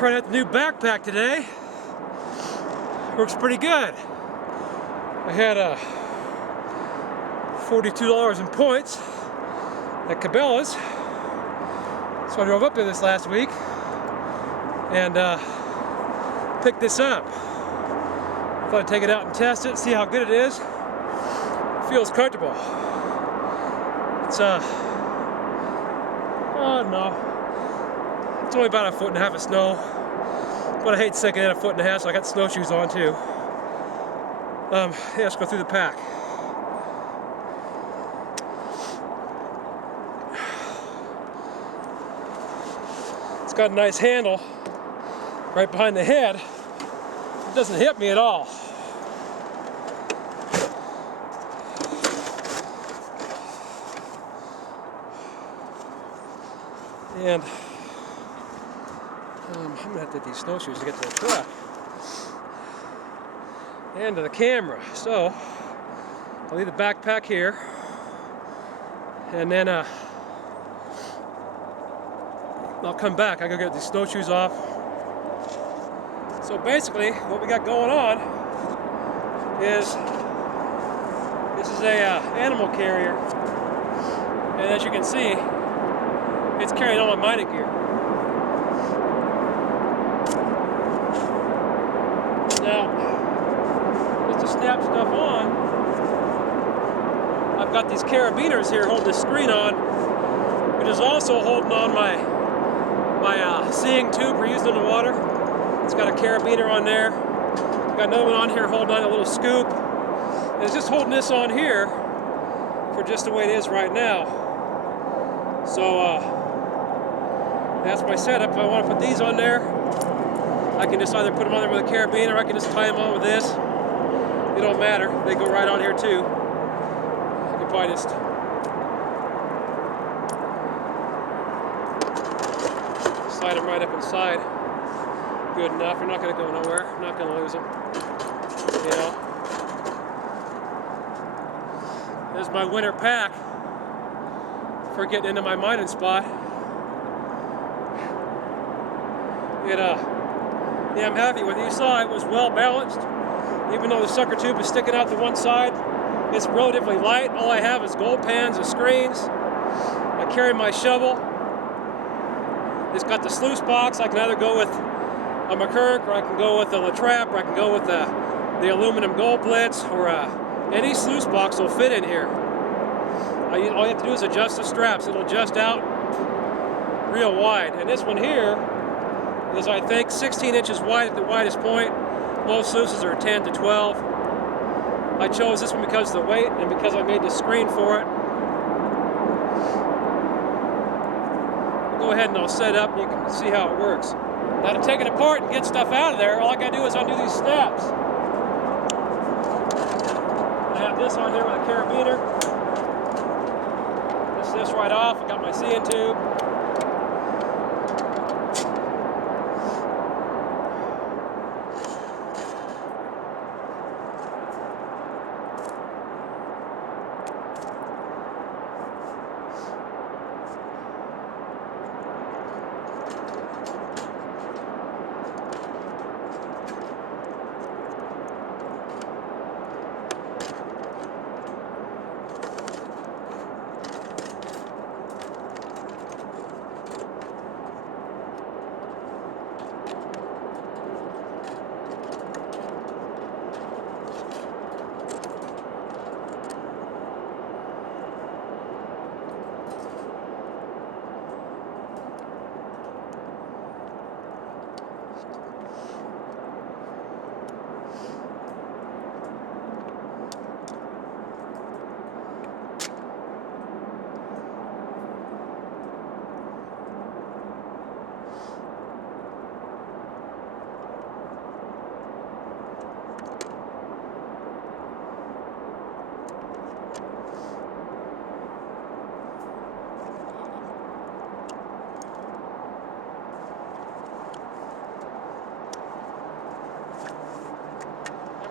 Trying out the new backpack today. Works pretty good. I had $42 in points at Cabela's, so I drove up there this last week and picked this up. Thought I'd take it out and test it, see how good it is. It feels comfortable. It's oh no, it's only about 1.5 feet of snow, but I hate sinking in 1.5 feet, so I got snowshoes on too. Yeah, let's go through the pack. It's got a nice handle right behind the head. It doesn't hit me at all. And I'm gonna have to get these snowshoes to get to the truck and to the camera. So I'll leave the backpack here, and then I'll come back. I gotta get these snowshoes off. So basically, what we got going on is this is a animal carrier, and as you can see, it's carrying all my mining gear. Now, just to snap stuff on, I've got these carabiners here holding the screen on, which is also holding on my seeing tube we're using in the water. It's got a carabiner on there. Got another one on here holding on a little scoop. And it's just holding this on here for just the way it is right now. So that's my setup. If I want to put these on there, I can just either put them on there with a carabiner, or I can just tie them on with this. It don't matter. They go right on here too. I can probably just slide them right up inside. Good enough. You're not going to go nowhere. I'm not going to lose them. You know. There's my winter pack for getting into my mining spot. Yeah, I'm happy with it. You saw it was well balanced. Even though the sucker tube is sticking out to one side, it's relatively light. All I have is gold pans and screens. I carry my shovel. It's got the sluice box. I can either go with a McCurk, or I can go with a La Trappe, or I can go with the aluminum gold blitz, or any sluice box will fit in here. All you have to do is adjust the straps. It'll adjust out real wide. And this one here is, I think, 16 inches wide at the widest point. Most sluices are 10 to 12. I chose this one because of the weight and because I made the screen for it. I'll go ahead and I'll set it up and you can see how it works. Now to take it apart and get stuff out of there, all I gotta do is undo these snaps. I have this on here with a carabiner. This right off. I got my seeing tube.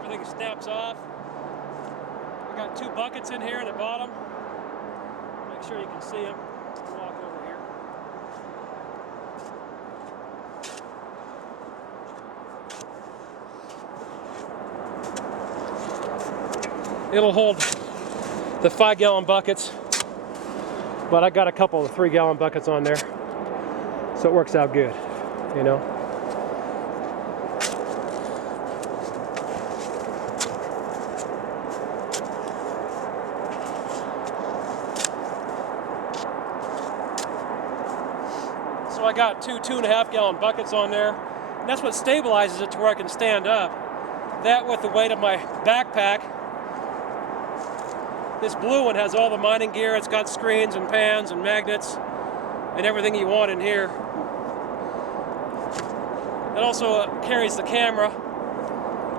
Everything snaps off. We got 2 buckets in here at the bottom. Make sure you can see them. Walk over here. it'll hold the 5-gallon buckets, but I got a couple of 3-gallon buckets on there, so it works out good, you know. So I got two 2.5-gallon buckets on there. And that's what stabilizes it to where I can stand up. That with the weight of my backpack. This blue one has all the mining gear. It's got screens and pans and magnets and everything you want in here. It also carries the camera.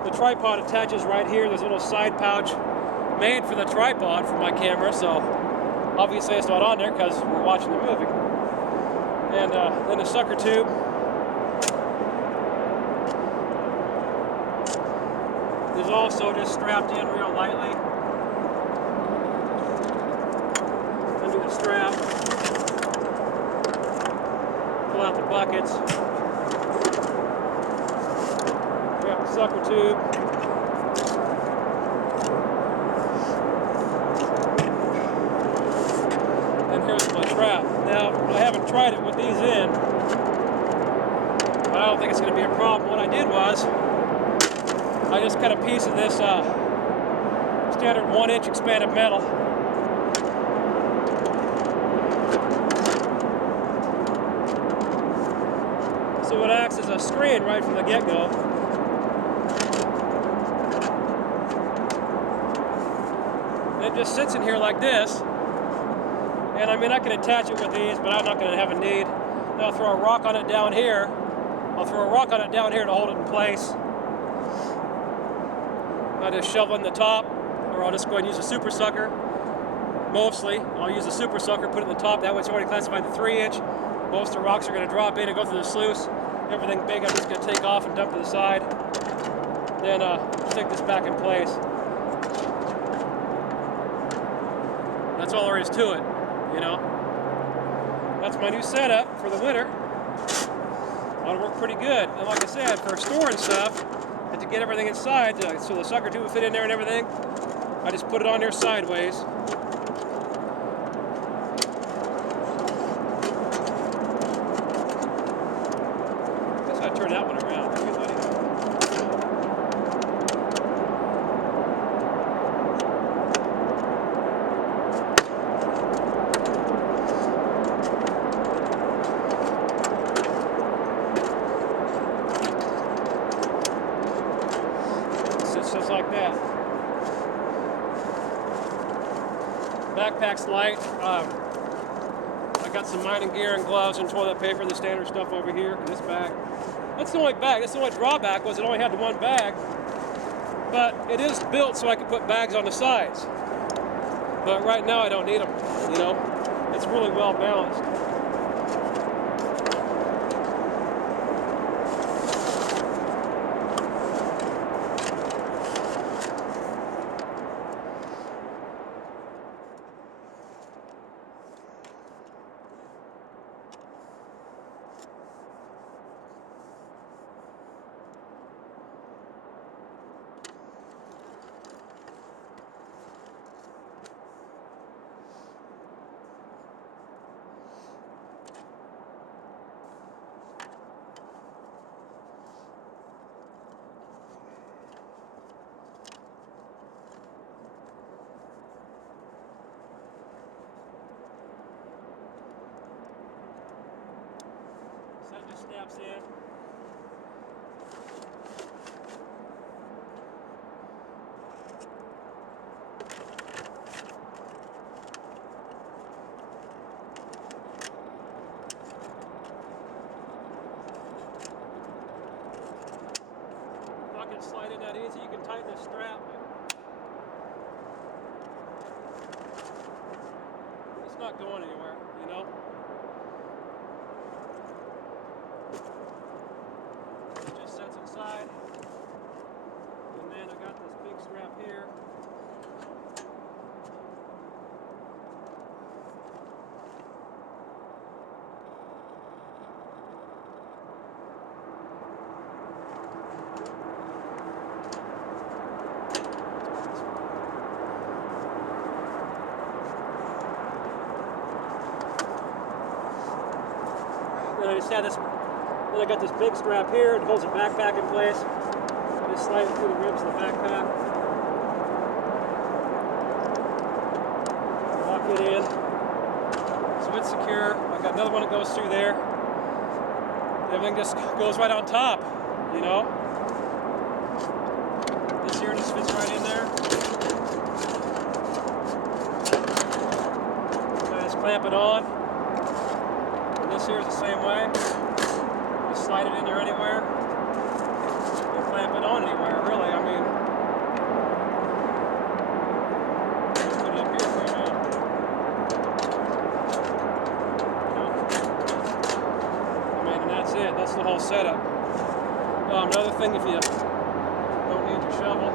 The tripod attaches right here. There's a little side pouch made for the tripod for my camera, so obviously it's not on there because we're watching the movie. And then the sucker tube. Is also just strapped in real lightly. Undo the strap. Pull out the buckets. Grab the sucker tube. And here's my trap. Now, I haven't tried it with these in, but I don't think it's going to be a problem. What I did was, I just cut a piece of this standard 1-inch expanded metal. So it acts as a screen right from the get-go. And it just sits in here like this. And I mean, I can attach it with these, but I'm not going to have a need. Now I'll throw a rock on it down here. I'll throw a rock on it down here to hold it in place. I'll just shovel in the top, or I'll just go ahead and use a super sucker. Mostly, I'll use a super sucker, put it in the top. That way it's already classified to 3-inch. Most of the rocks are going to drop in and go through the sluice. Everything big I'm just going to take off and dump to the side. Then stick this back in place. That's all there is to it, you know. That's my new setup for the winter. Ought to work pretty good. And like I said, for storing stuff, and to get everything inside, so the sucker tube will fit in there and everything, I just put it on there sideways. Guess I turn that one around. Just like that. Backpack's light. I got some mining gear and gloves and toilet paper, the standard stuff over here in this bag. That's the only bag. That's the only drawback was it only had the one bag. But it is built so I can put bags on the sides. But right now I don't need them. You know, it's really well balanced. Snaps in. Not going to slide in that easy. You can tighten the strap. It's not going anywhere, you know. Inside, and then I got this big strap here. just had this. Then I got this big strap here. It holds the backpack in place. I just slide it through the ribs of the backpack. Lock it in. So it's secure. I got another one that goes through there. Everything just goes right on top, you know. This here just fits right in there. So I just clamp it on. And this here is the same way. Just slide it in there anywhere. You clamp it on anywhere, really. I mean, let's put it up here for you now. I mean, and that's it. That's the whole setup. Another thing, if you don't need your shovel,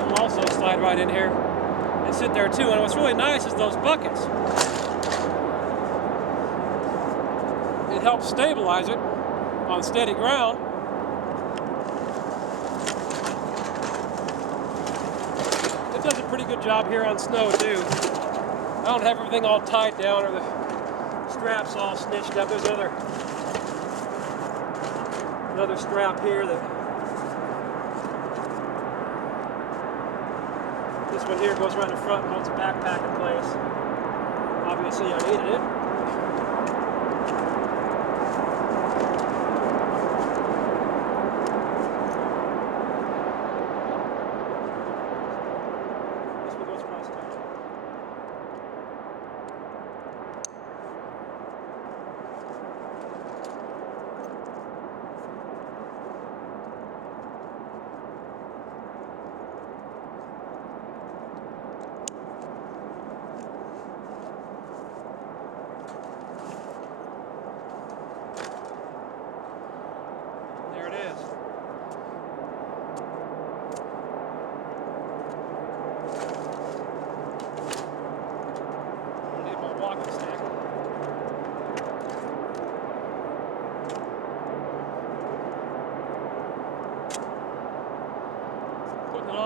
it'll also slide right in here and sit there too. And what's really nice is those buckets. It helps stabilize it on steady ground. It does a pretty good job here on snow too. I don't have everything all tied down or the straps all snitched up. There's another strap here that this one here goes right in the front and holds the backpack in place. Obviously I needed it.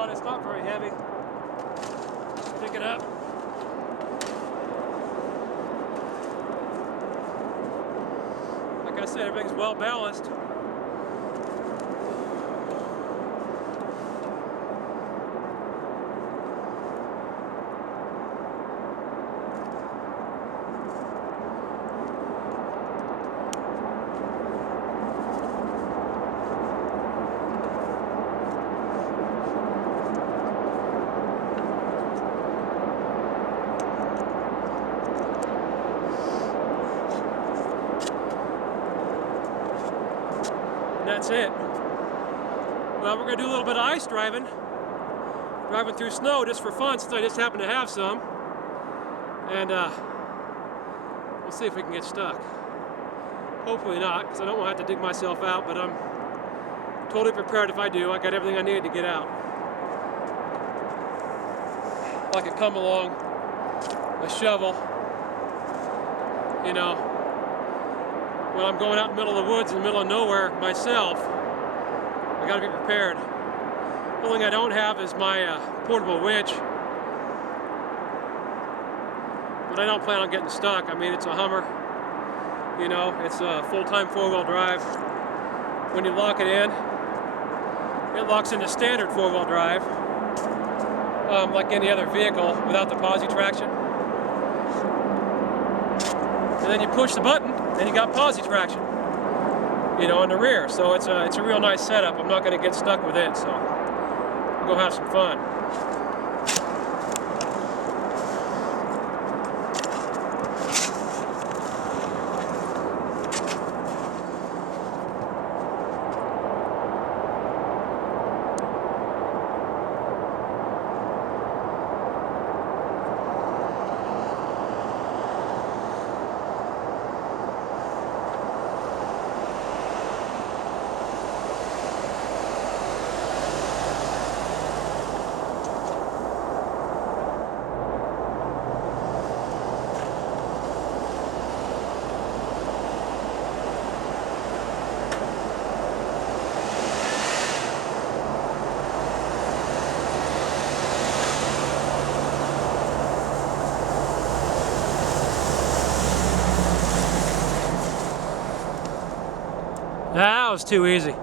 It's not very heavy. Pick it up. Like I said, everything's well balanced. That's it. Well, we're going to do a little bit of ice driving through snow just for fun, since I just happen to have some. And we'll see if we can get stuck. Hopefully not, because I don't want to have to dig myself out, but I'm totally prepared if I do. I got everything I need to get out. If I could come along, a shovel, you know. When I'm going out in the middle of the woods in the middle of nowhere myself, I gotta be prepared. The only thing I don't have is my portable winch, but I don't plan on getting stuck. I mean, it's a Hummer, you know, it's a full-time four-wheel drive. When you lock it in, it locks into standard four-wheel drive, like any other vehicle without the posi traction. And then you push the button, and you got posi traction, you know, in the rear. So it's a real nice setup. I'm not going to get stuck with it, so we'll go have some fun. That was too easy.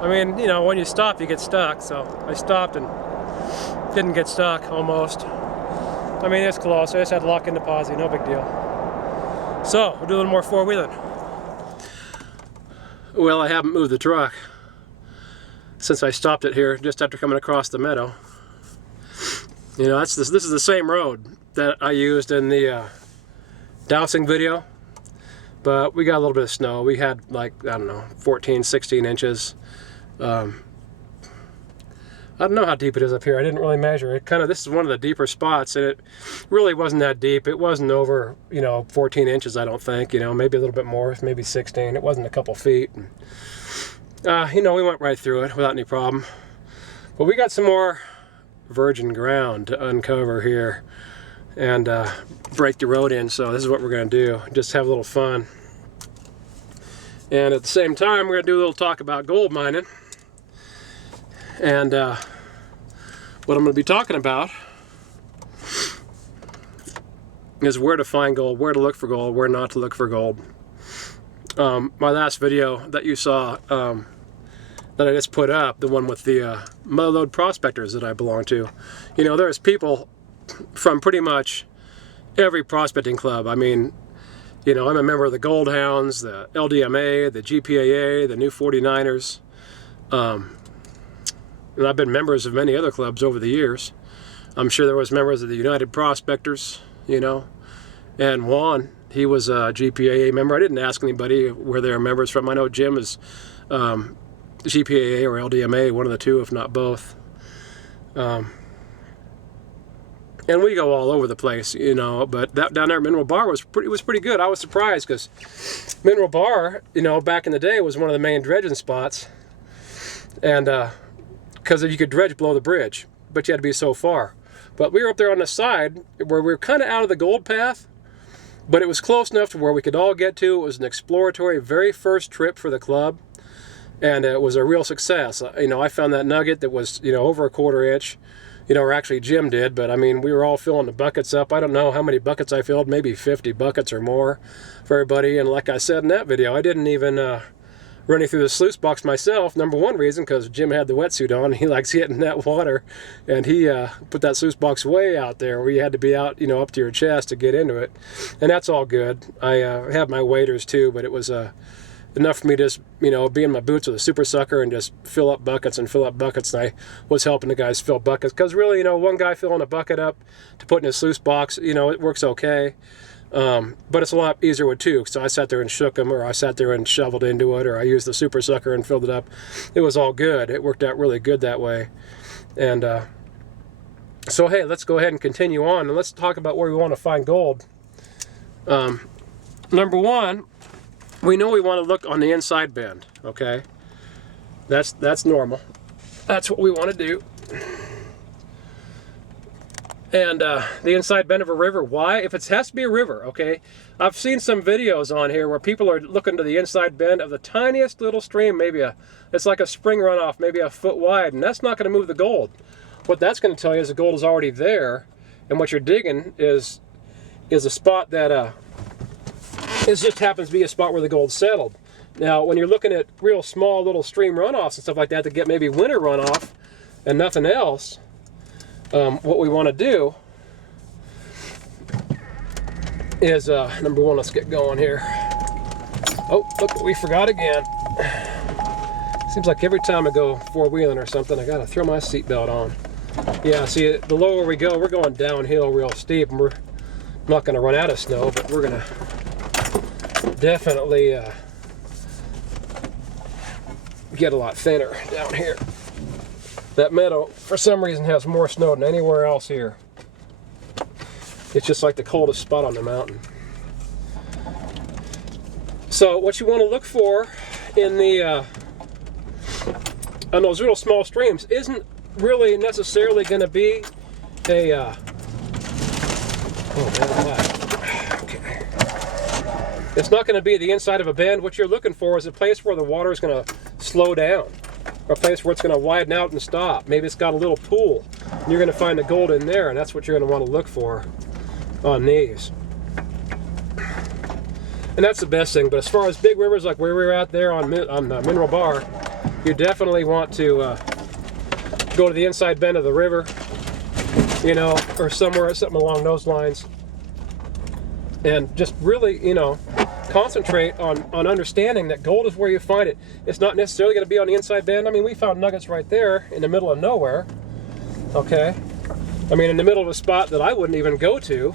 I mean, you know, when you stop, you get stuck. So I stopped and didn't get stuck, almost. I mean, it's close. I just had lock in deposit, no big deal. So, we'll do a little more four-wheeling. Well, I haven't moved the truck since I stopped it here just after coming across the meadow. You know, this is the same road that I used in the dousing video, but we got a little bit of snow. We had like, I don't know, 14, 16 inches. I don't know how deep it is up here. I didn't really measure it. This is one of the deeper spots, and it really wasn't that deep. It wasn't over, you know, 14 inches, I don't think. You know, maybe a little bit more, maybe 16. It wasn't a couple feet. And, you know, we went right through it without any problem. But we got some more virgin ground to uncover here and break the road in. So this is what we're going to do. Just have a little fun. And at the same time, we're going to do a little talk about gold mining. And what I'm going to be talking about is where to find gold, where to look for gold, where not to look for gold. My last video that you saw that I just put up, the one with the motherlode prospectors that I belong to, you know, there's people from pretty much every prospecting club. I mean, you know, I'm a member of the Gold Hounds, the LDMA, the GPAA, the New 49ers. And I've been members of many other clubs over the years. I'm sure there was members of the United Prospectors, you know. And Juan, he was a GPAA member. I didn't ask anybody where they were members from. I know Jim is GPAA or LDMA, one of the two, if not both. And we go all over the place, you know. But that down there at Mineral Bar was pretty good. I was surprised because Mineral Bar, you know, back in the day was one of the main dredging spots. And because you could dredge below the bridge, but you had to be so far. But we were up there on the side where we were kind of out of the gold path, but it was close enough to where we could all get to. It was an exploratory, very first trip for the club, and it was a real success. You know, I found that nugget that was, you know, over a 1/4 inch, you know, or actually Jim did, but I mean, we were all filling the buckets up. I don't know how many buckets I filled, maybe 50 buckets or more for everybody. And like I said in that video, I didn't even running through the sluice box myself. Number one reason, because Jim had the wetsuit on. He likes getting that water, and he put that sluice box way out there where you had to be out, you know, up to your chest to get into it. And that's all good. I have my waders too, but it was enough for me to just, you know, be in my boots with a super sucker and just fill up buckets and fill up buckets. And I was helping the guys fill buckets, because really, you know, one guy filling a bucket up to put in his sluice box, you know, it works okay. But it's a lot easier with two. So I sat there and shook them, or I sat there and shoveled into it, or I used the super sucker and filled it up. It was all good. It worked out really good that way. And so hey, let's go ahead and continue on, and let's talk about where we want to find gold. Number one, we know we want to look on the inside bend. Okay, that's normal. That's what we want to do. And the inside bend of a river. Why? If it has to be a river, okay? I've seen some videos on here where people are looking to the inside bend of the tiniest little stream, maybe it's like a spring runoff, maybe a foot wide, and that's not going to move the gold. What that's going to tell you is the gold is already there, and what you're digging is a spot that it just happens to be a spot where the gold settled. Now, when you're looking at real small little stream runoffs and stuff like that to get maybe winter runoff and nothing else, what we want to do is, number one, let's get going here. Oh, look what we forgot again. Seems like every time I go four-wheeling or something, I gotta throw my seatbelt on. Yeah, see, the lower we go, we're going downhill real steep, and we're not gonna run out of snow, but we're gonna definitely get a lot thinner down here. That meadow, for some reason, has more snow than anywhere else here. It's just like the coldest spot on the mountain. So what you want to look for in the on those real small streams isn't really necessarily going to be a okay. It's not going to be the inside of a bend. What you're looking for is a place where the water is going to slow down, or a place where it's going to widen out and stop. Maybe it's got a little pool, and you're going to find the gold in there, and that's what you're going to want to look for on these. And that's the best thing. But as far as big rivers like where we were at there on Mineral Bar, you definitely want to go to the inside bend of the river, you know, or somewhere, something along those lines. And just really, you know, concentrate on understanding that gold is where you find it. It's not necessarily going to be on the inside bend. I mean, we found nuggets right there in the middle of nowhere. Okay. I mean, in the middle of a spot that I wouldn't even go to,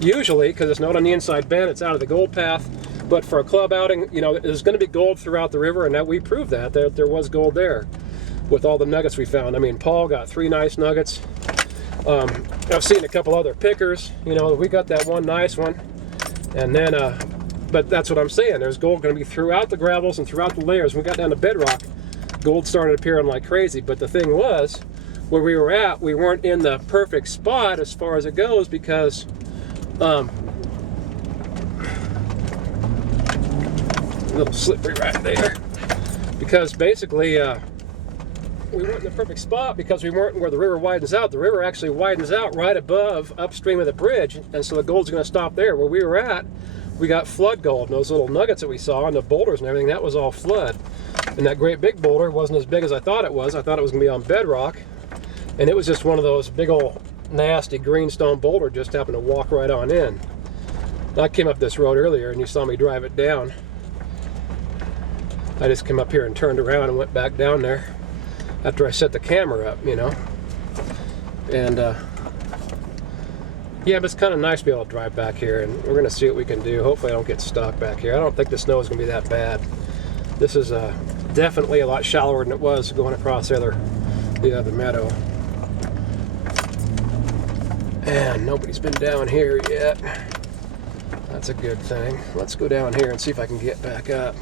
usually, because it's not on the inside bend, it's out of the gold path. But for a club outing, you know, there's going to be gold throughout the river, and that we proved that there was gold there with all the nuggets we found. I mean, Paul got 3 nice nuggets. I've seen a couple other pickers. You know, we got that one nice one, and then, but that's what I'm saying. There's gold going to be throughout the gravels and throughout the layers. When we got down to bedrock, gold started appearing like crazy. But the thing was, where we were at, we weren't in the perfect spot as far as it goes because a little slippery right there, because basically we weren't in the perfect spot because we weren't where the river widens out. The river actually widens out right above upstream of the bridge, and so the gold's going to stop there. Where we were at, we got flood gold, and those little nuggets that we saw and the boulders and everything, that was all flood. And that great big boulder wasn't as big as I thought it was. I thought it was going to be on bedrock, and it was just one of those big old nasty greenstone boulder just happened to walk right on in. I came up this road earlier and you saw me drive it down. I just came up here and turned around and went back down there after I set the camera up, you know. And yeah, but it's kind of nice to be able to drive back here, and we're going to see what we can do. Hopefully I don't get stuck back here. I don't think the snow is going to be that bad. This is definitely a lot shallower than it was going across the other meadow. And nobody's been down here yet. That's a good thing. Let's go down here and see if I can get back up.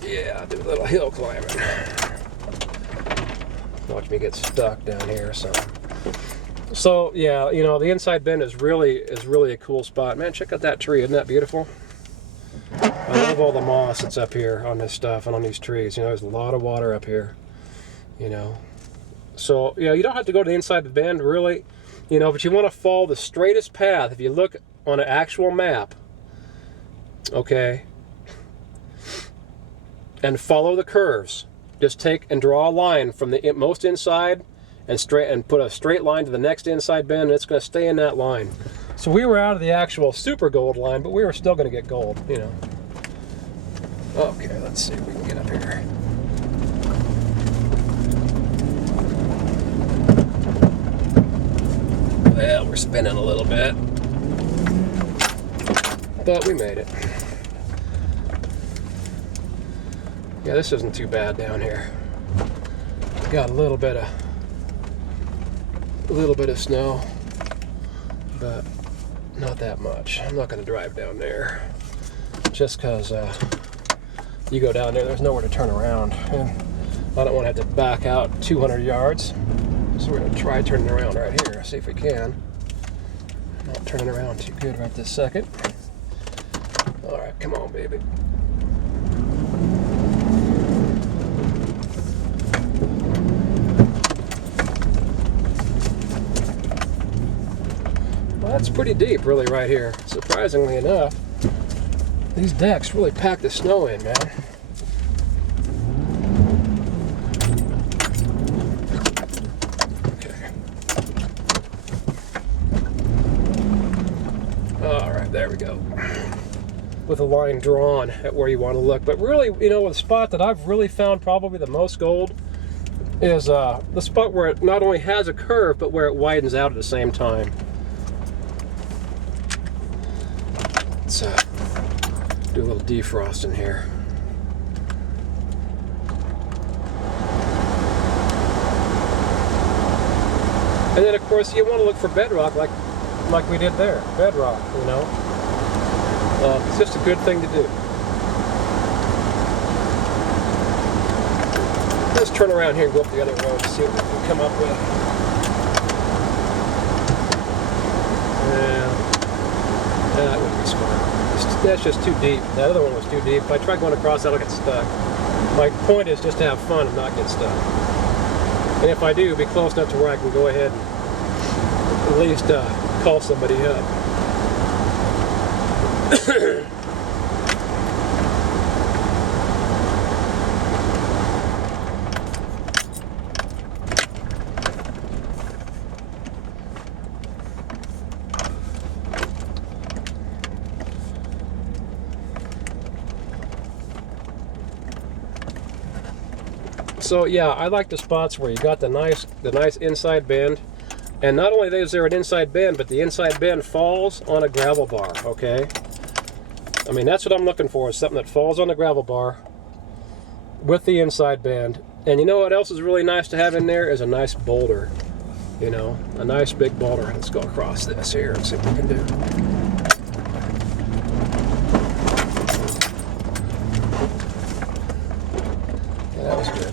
Yeah, I'll do a little hill climbing. Watch me get stuck down here. So yeah, you know, the inside bend is really a cool spot. Man, check out that tree. Isn't that beautiful? I love all the moss that's up here on this stuff and on these trees. You know, there's a lot of water up here. You know, so yeah, you don't have to go to the inside of the bend really. You know, but you want to follow the straightest path. If you look on an actual map, okay, and follow the curves, just take and draw a line from the most inside and put a straight line to the next inside bend, and it's going to stay in that line. So we were out of the actual super gold line, but we were still going to get gold, you know. Okay, let's see if we can get up here. Well, we're spinning a little bit, but we made it. Yeah, this isn't too bad down here. Got a little bit of snow, but not that much. I'm not going to drive down there just because you go down there, there's nowhere to turn around, and I don't want to have to back out 200 yards. So we're going to try turning around right here, see if we can. Not turning around too good right this second. All right, come on, baby. Well, that's pretty deep, really, right here. Surprisingly enough, these decks really pack the snow in, man. There we go. With a line drawn at where you want to look. But really, you know, the spot that I've really found probably the most gold is the spot where it not only has a curve, but where it widens out at the same time. Let's do a little defrosting here. And then, of course, you want to look for bedrock like we did there. Bedrock, you know. It's just a good thing to do. Let's turn around here and go up the other road to see what we can come up with. Yeah, that wouldn't be smart. That's just too deep. That other one was too deep. If I try going across that, I'll get stuck. My point is just to have fun and not get stuck. And if I do, be close enough to where I can go ahead and at least call somebody up. So yeah, I like the spots where you got the nice inside bend. And not only is there an inside bend, but the inside bend falls on a gravel bar, okay? I mean, that's what I'm looking for, is something that falls on the gravel bar with the inside bend. And you know what else is really nice to have in there is a nice boulder. You know, a nice big boulder. Let's go across this here and see what we can do. Yeah, that was good.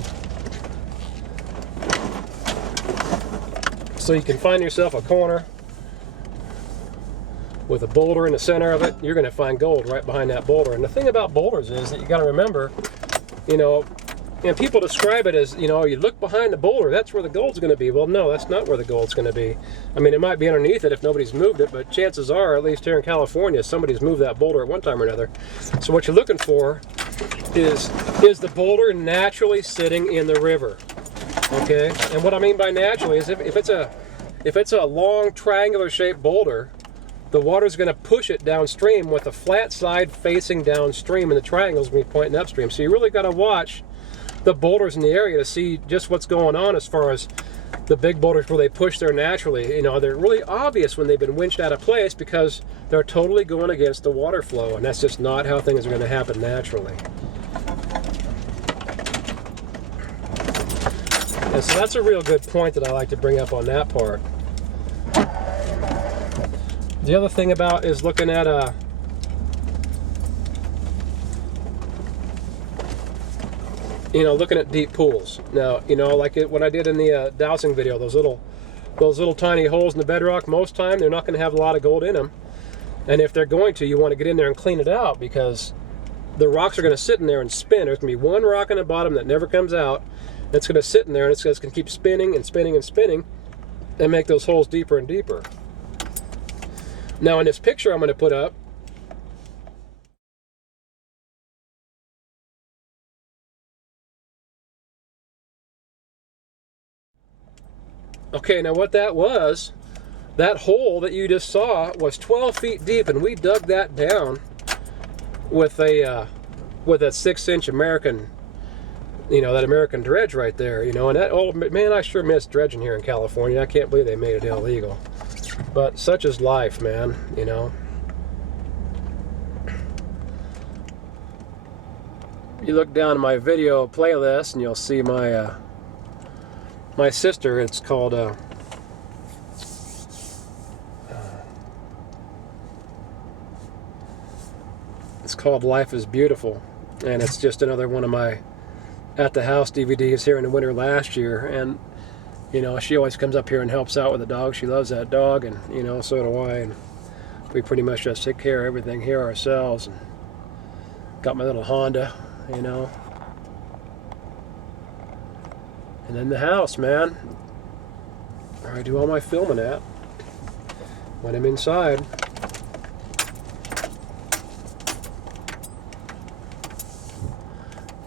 So you can find yourself a corner with a boulder in the center of it. You're going to find gold right behind that boulder. And the thing about boulders is that you got to remember, you know, and people describe it as, you know, you look behind the boulder, that's where the gold's going to be. Well, no, that's not where the gold's going to be. I mean, it might be underneath it if nobody's moved it, but chances are, at least here in California, somebody's moved that boulder at one time or another. So what you're looking for is the boulder naturally sitting in the river. Okay, and what I mean by naturally is if it's a long triangular shaped boulder, the water's going to push it downstream with the flat side facing downstream, and the triangle's going to be pointing upstream. So you really got to watch the boulders in the area to see just what's going on as far as the big boulders where they push there naturally. You know, they're really obvious when they've been winched out of place because they're totally going against the water flow, and that's just not how things are going to happen naturally. And so that's a real good point that I like to bring up on that part. The other thing about is looking at looking at deep pools. Now, you know, like what I did in the dowsing video, those little tiny holes in the bedrock, most time they're not going to have a lot of gold in them. And if they're going to, you want to get in there and clean it out, because the rocks are going to sit in there and spin. There's going to be one rock in the bottom that never comes out. It's going to sit in there, and it's going to keep spinning and spinning and spinning and make those holes deeper and deeper. Now in this picture I'm going to put up, okay, now what that was, that hole that you just saw was 12 feet deep, and we dug that down with a 6-inch American, you know, that American dredge right there, you know. And that, oh man, I sure miss dredging here in California. I can't believe they made it illegal. But such is life, man, you know. You look down my video playlist and you'll see my my sister. It's called Life is Beautiful, and it's just another one of my at the house DVDs here in the winter last year. And you know, she always comes up here and helps out with the dog. She loves that dog, and you know, so do I. And we pretty much just take care of everything here ourselves. And got my little Honda, you know. And then the house, man, where I do all my filming at when I'm inside.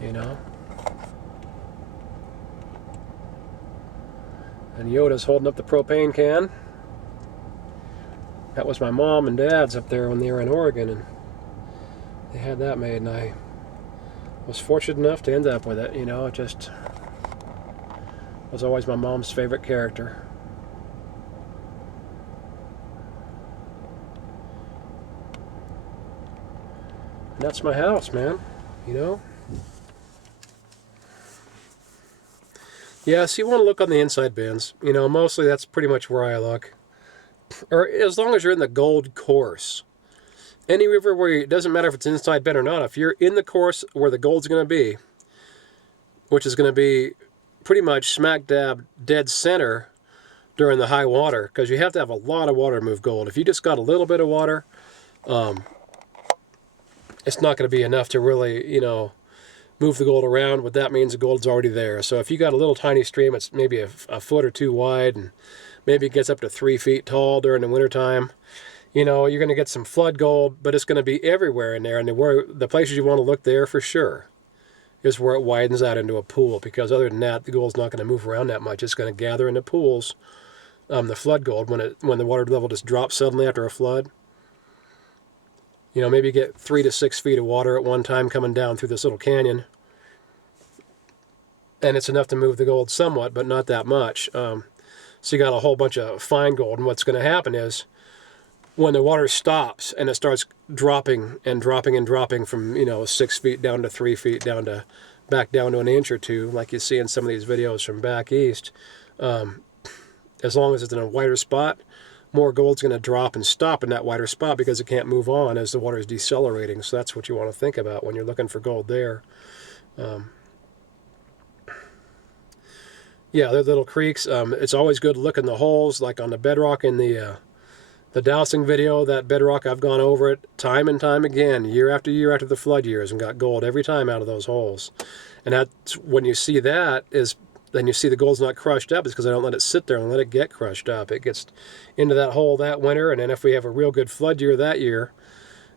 You know. And Yoda's holding up the propane can. That was my mom and dad's up there when they were in Oregon, and they had that made, and I was fortunate enough to end up with it. You know, it just was always my mom's favorite character. And that's my house, man, you know. Yeah, so you want to look on the inside bins. You know, mostly that's pretty much where I look. Or as long as you're in the gold course. Any river where it doesn't matter if it's inside bin or not, if you're in the course where the gold's going to be, which is going to be pretty much smack dab dead center during the high water, because you have to have a lot of water to move gold. If you just got a little bit of water, it's not going to be enough to really, you know, move the gold around. What that means, the gold's already there. So if you got a little tiny stream, it's maybe a foot or two wide, and maybe it gets up to 3 feet tall during the wintertime, you know, you're going to get some flood gold, but it's going to be everywhere in there. And the places you want to look there for sure is where it widens out into a pool, because other than that, the gold's not going to move around that much. It's going to gather in the pools, the flood gold, when the water level just drops suddenly after a flood. You know, maybe you get 3 to 6 feet of water at one time coming down through this little canyon. and it's enough to move the gold somewhat, but not that much. So you got a whole bunch of fine gold, and what's going to happen is when the water stops and it starts dropping and dropping and dropping from, you know, 6 feet down to 3 feet down to back down to an inch or two, like you see in some of these videos from back east, as long as it's in a wider spot, more gold's going to drop and stop in that wider spot because it can't move on as the water is decelerating. So that's what you want to think about when you're looking for gold there. Yeah, they're little creeks. It's always good to look in the holes, like on the bedrock in the dowsing video. That bedrock, I've gone over it time and time again, year after the flood years, and got gold every time out of those holes. And that's when you see that is, then you see the gold's not crushed up. It's because I don't let it sit there and let it get crushed up. It gets into that hole that winter, and then if we have a real good flood year that year,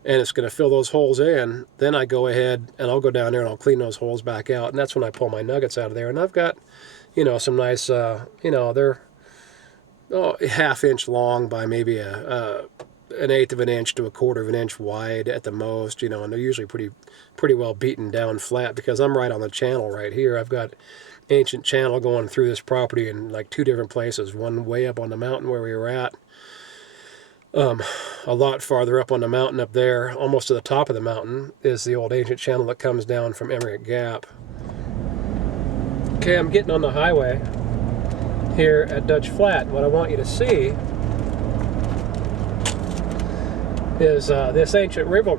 and it's going to fill those holes in, then I go ahead and I'll go down there and I'll clean those holes back out, and that's when I pull my nuggets out of there. And I've got, you know, some nice, you know, they're ½ inch long by maybe an 1/8 of an inch to 1/4 of an inch wide at the most, you know, and they're usually pretty well beaten down flat because I'm right on the channel right here. I've got ancient channel going through this property in like 2 different places. One way up on the mountain where we were at, a lot farther up on the mountain up there, almost to the top of the mountain, is the old ancient channel that comes down from Emmerich Gap. Okay, I'm getting on the highway here at Dutch Flat. What I want you to see is this ancient river.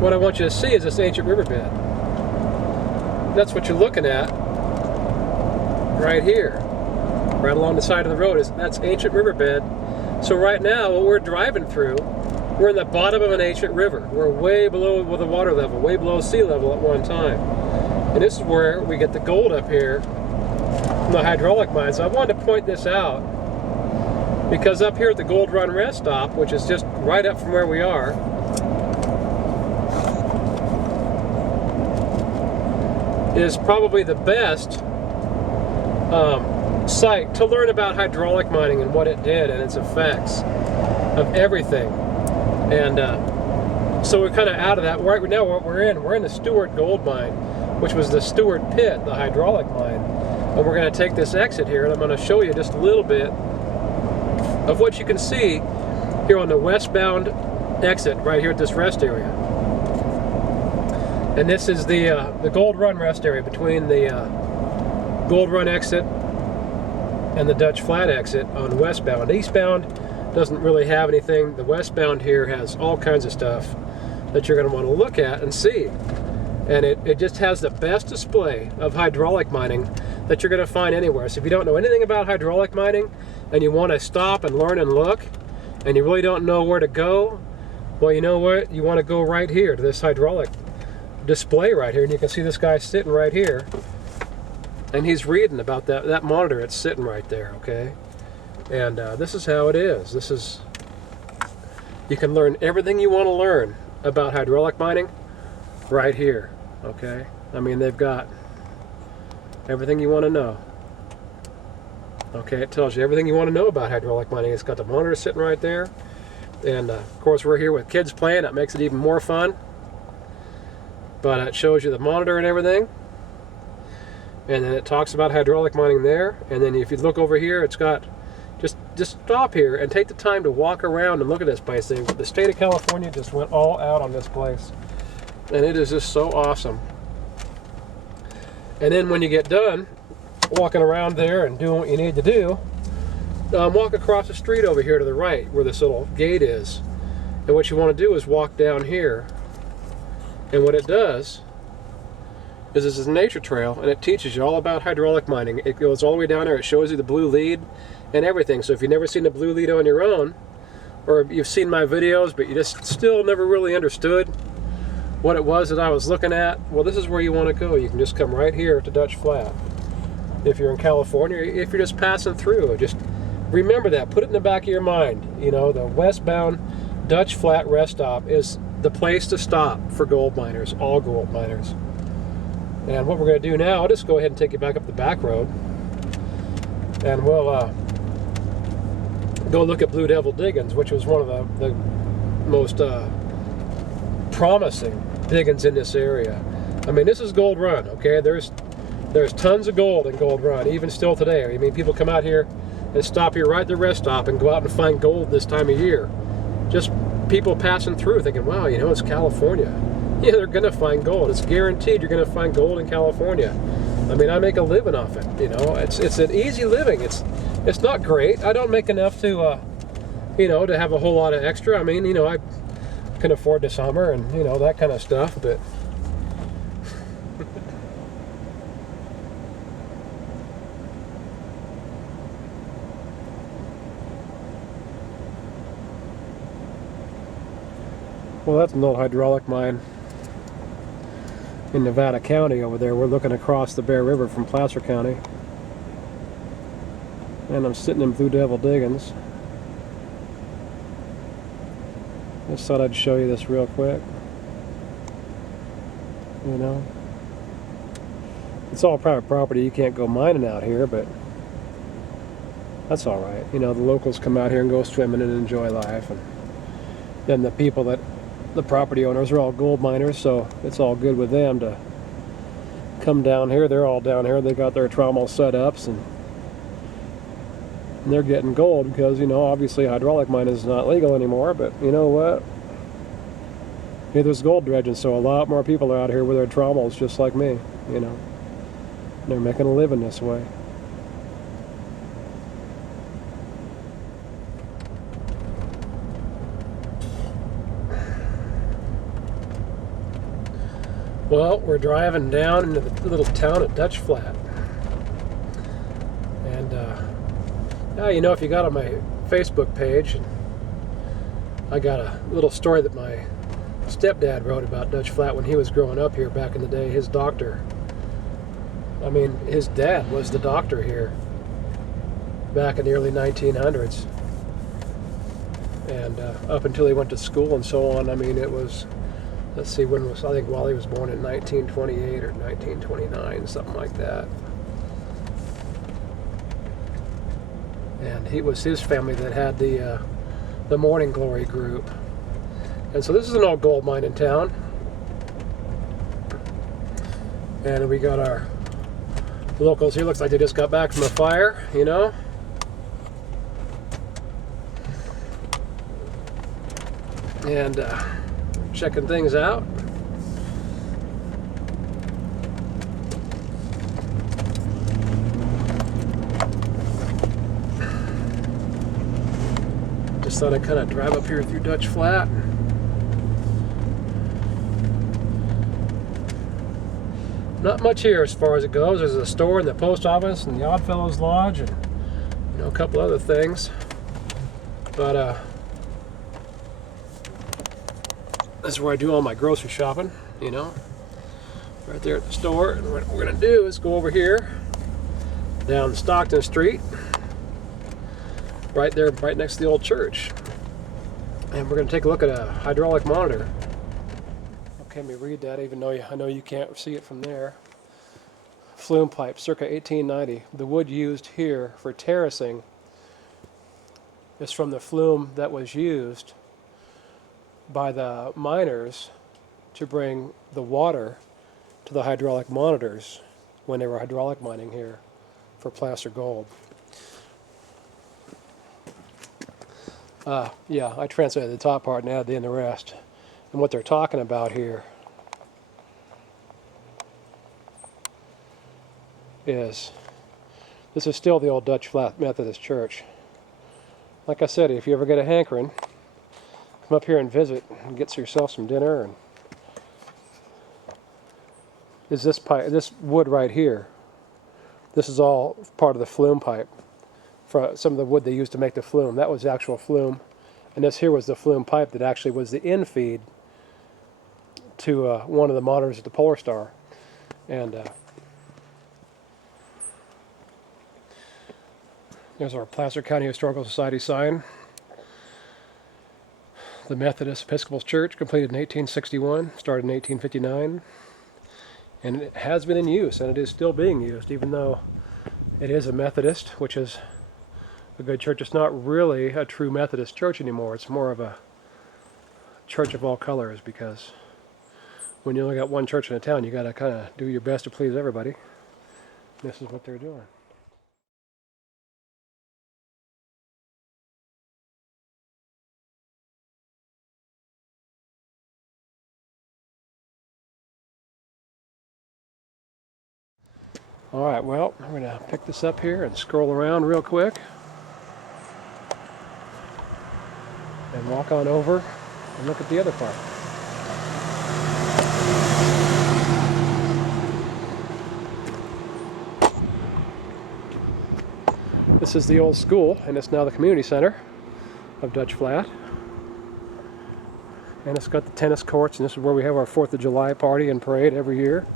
What I want you to see is this ancient riverbed. That's what you're looking at right here, right along the side of the road. That's ancient riverbed. So right now, what we're driving through, we're in the bottom of an ancient river. We're way below the water level, way below sea level at one time. And this is where we get the gold up here from the hydraulic mine. So I wanted to point this out because up here at the Gold Run rest stop, which is just right up from where we are, is probably the best site to learn about hydraulic mining and what it did and its effects of everything. And so we're kind of out of that. Right now what we're in the Stewart gold mine, which was the Stewart pit, the hydraulic mine. And we're going to take this exit here, and I'm going to show you just a little bit of what you can see here on the westbound exit right here at this rest area. And this is the Gold Run rest area between the Gold Run exit and the Dutch Flat exit on westbound. Eastbound doesn't really have anything. The westbound here has all kinds of stuff that you're going to want to look at and see. And it just has the best display of hydraulic mining that you're going to find anywhere. So if you don't know anything about hydraulic mining and you want to stop and learn and look, and you really don't know where to go, well, you know what? You want to go right here to this hydraulic display right here, and you can see this guy sitting right here, and he's reading about that monitor. It's sitting right there, okay? And this is how it is. You can learn everything you want to learn about hydraulic mining right here, okay? I mean, they've got everything you want to know. Okay, it tells you everything you want to know about hydraulic mining. It's got the monitor sitting right there. And of course, we're here with kids playing. That makes it even more fun. But it shows you the monitor and everything. And then it talks about hydraulic mining there. And then if you look over here, it's got, just stop here and take the time to walk around and look at this place. The state of California just went all out on this place. And it is just so awesome. And then when you get done walking around there and doing what you need to do, walk across the street over here to the right where this little gate is. And what you want to do is walk down here. And what it does is this is a nature trail, and it teaches you all about hydraulic mining. It goes all the way down there. It shows you the blue lead and everything. So if you've never seen the blue lead on your own, or you've seen my videos but you just still never really understood what it was that I was looking at, well, this is where you want to go. You can just come right here to Dutch Flat. If you're in California, if you're just passing through, just remember that. Put it in the back of your mind. You know, the westbound Dutch Flat rest stop is the place to stop for gold miners, all gold miners. And what we're going to do now, I'll just go ahead and take you back up the back road, and we'll go look at Blue Devil Diggings, which was one of the most promising diggings in this area. I mean, this is Gold Run, okay? There's tons of gold in Gold Run, even still today. I mean, people come out here and stop here right at the rest stop and go out and find gold this time of year. Just people passing through thinking, wow, you know, it's California. Yeah, they're gonna find gold. It's guaranteed you're gonna find gold in California. I mean, I make a living off it, you know. It's an easy living. It's not great. I don't make enough to, you know, to have a whole lot of extra. I mean, you know, I can afford the summer and, you know, that kind of stuff, but well, that's an old hydraulic mine in Nevada County over there. We're looking across the Bear River from Placer County. And I'm sitting in Blue Devil Diggins. Just thought I'd show you this real quick. You know, it's all private property. You can't go mining out here, but that's all right. You know, the locals come out here and go swimming and enjoy life. And then the people that, the property owners are all gold miners, so it's all good with them to come down here. They're all down here. They got their trommel setups and they're getting gold because, you know, obviously hydraulic mining is not legal anymore, but you know what? Yeah, there's gold dredging, so a lot more people are out here with their trommels just like me, you know. They're making a living this way. Well, we're driving down into the little town of Dutch Flat. And, yeah, you know, if you got on my Facebook page, I got a little story that my stepdad wrote about Dutch Flat when he was growing up here back in the day. His doctor, I mean, his dad was the doctor here back in the early 1900s. And up until he went to school and so on, I mean, it was, let's see, when was, I think Wally was born in 1928 or 1929, something like that. And it was his family that had the Morning Glory group. And so this is an old gold mine in town. And we got our locals here. Looks like they just got back from a fire, you know. And checking things out. Just thought I'd kind of drive up here through Dutch Flat. Not much here as far as it goes. There's a store and the post office and the Oddfellows Lodge and, you know, a couple other things. But that's where I do all my grocery shopping, you know, right there at the store. And what we're gonna do is go over here down Stockton Street, right there, right next to the old church, and we're gonna take a look at a hydraulic monitor. Okay, let me read that, even though I know you can't see it from there. Flume pipe, circa 1890. The wood used here for terracing is from the flume that was used by the miners to bring the water to the hydraulic monitors when they were hydraulic mining here for placer gold. Yeah, I translated the top part and added in the rest. And what they're talking about here is, this is still the old Dutch Flat Methodist Church. Like I said, if you ever get a hankering, come up here and visit and get yourself some dinner. And is this pipe, this wood right here, this is all part of the flume pipe. For some of the wood they used to make the flume, that was the actual flume. And this here was the flume pipe that actually was the in-feed to one of the monitors at the Polar Star. And there's our Placer County Historical Society sign. The Methodist Episcopal Church, completed in 1861, started in 1859. And it has been in use, and it is still being used, even though it is a Methodist, which is a good church. It's not really a true Methodist church anymore. It's more of a church of all colors, because when you only got one church in a town, you got to kind of do your best to please everybody. This is what they're doing. Alright, well, I'm going to pick this up here and scroll around real quick. And walk on over and look at the other part. This is the old school, and it's now the community center of Dutch Flat. And it's got the tennis courts, and this is where we have our 4th of July party and parade every year.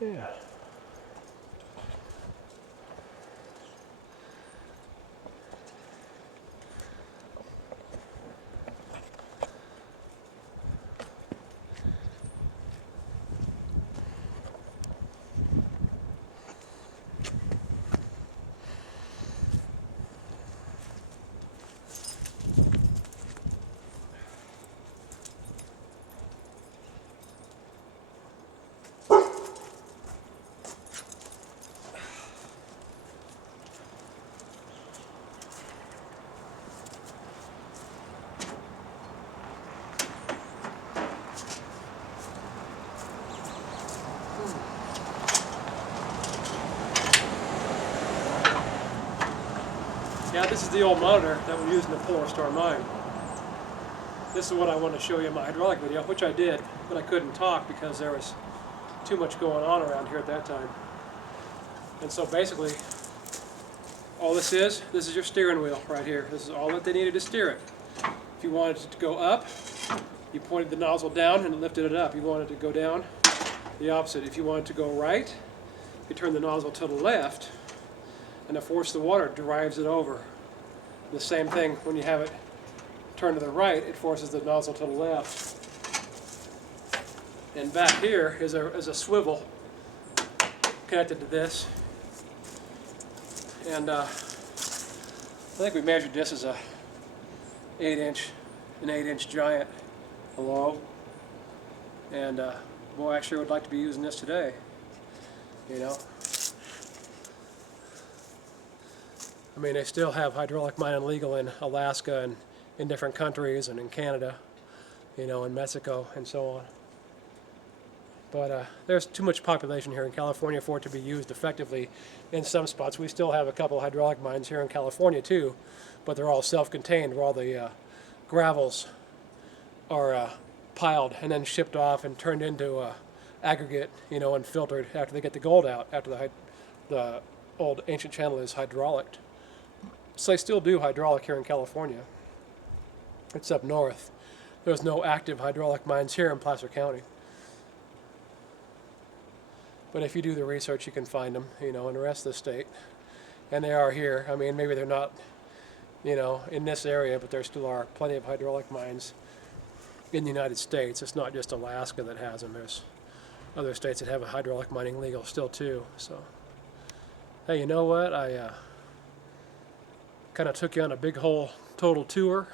Yeah. Yeah, this is the old monitor that we used in the Polar Star mine. This is what I want to show you in my hydraulic video, which I did, but I couldn't talk because there was too much going on around here at that time. And so basically, all this is your steering wheel right here. This is all that they needed to steer it. If you wanted it to go up, you pointed the nozzle down and lifted it up. You wanted it to go down, the opposite. If you wanted to go right, you turn the nozzle to the left, and the force of the water drives it over. The same thing when you have it turn to the right, it forces the nozzle to the left. And back here is a swivel connected to this. And I think we measured this as an 8-inch giant below. And boy, I sure would like to be using this today, you know. I mean, they still have hydraulic mining legal in Alaska and in different countries and in Canada, you know, in Mexico and so on. But there's too much population here in California for it to be used effectively in some spots. We still have a couple hydraulic mines here in California too, but they're all self-contained, where all the gravels are piled and then shipped off and turned into aggregate, you know, and filtered after they get the gold out, after the old ancient channel is hydraulic. So they still do hydraulic here in California. It's up north. There's no active hydraulic mines here in Placer County. But if you do the research, you can find them, you know, in the rest of the state. And they are here. I mean, maybe they're not, you know, in this area, but there still are plenty of hydraulic mines in the United States. It's not just Alaska that has them. There's other states that have hydraulic mining legal still too. So, hey, you know what? I kind of took you on a big whole total tour.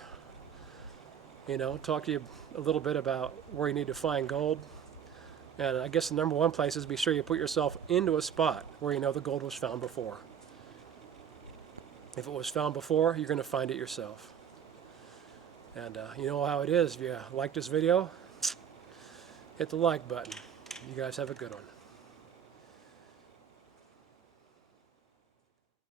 You know, talk to you a little bit about where you need to find gold. And I guess the number one place is be sure you put yourself into a spot where you know the gold was found before. If it was found before, you're going to find it yourself. And you know how it is. If you like this video, hit the like button. You guys have a good one.